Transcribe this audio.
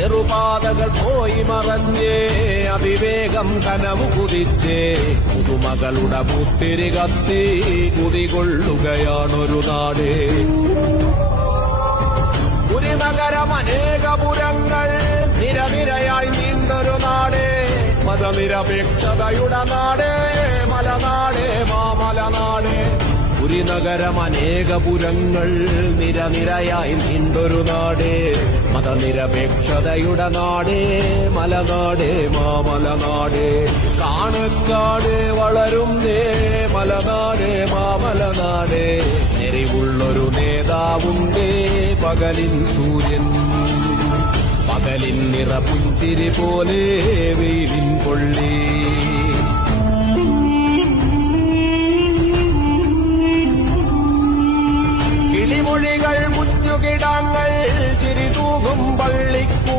ചെറുപാതകൾ പോയി മറഞ്ഞേ അവിവേകം കനവു കുതിച്ചേ പുതുമകളുടെ പുത്തിരി കത്തി കുതികൊള്ളുകയാണൊരു നാടേ. ഒരു നഗരം അനേകപുരങ്ങൾ നിരനിരയായി നീണ്ടൊരു നാടേ. മതനിരപേക്ഷതയുടെ നാടേ, മലനാടേ മാമലനാടേ. ഒരു നഗരം അനേകപുരങ്ങൾ നിരനിരയായി നീണ്ടൊരു നാടേ. മതനിരപേക്ഷതയുടെ നാടേ, മലനാടേ മാമലനാടേ. കാണക്കാട് വളരുന്നേ മലനാടേ മാമലനാടേ. എരിവുള്ളൊരു നേതാവുണ്ടേ പകലിൻ സൂര്യൻ, പകലിൻ നിറപുഞ്ചിരി പോലെ വെയിലിൻ പൊള്ളി. കിളിമൊഴികൾ മുഞ്ഞുകിടാങ്ങൾ ചിരി തൂകും പള്ളിക്കു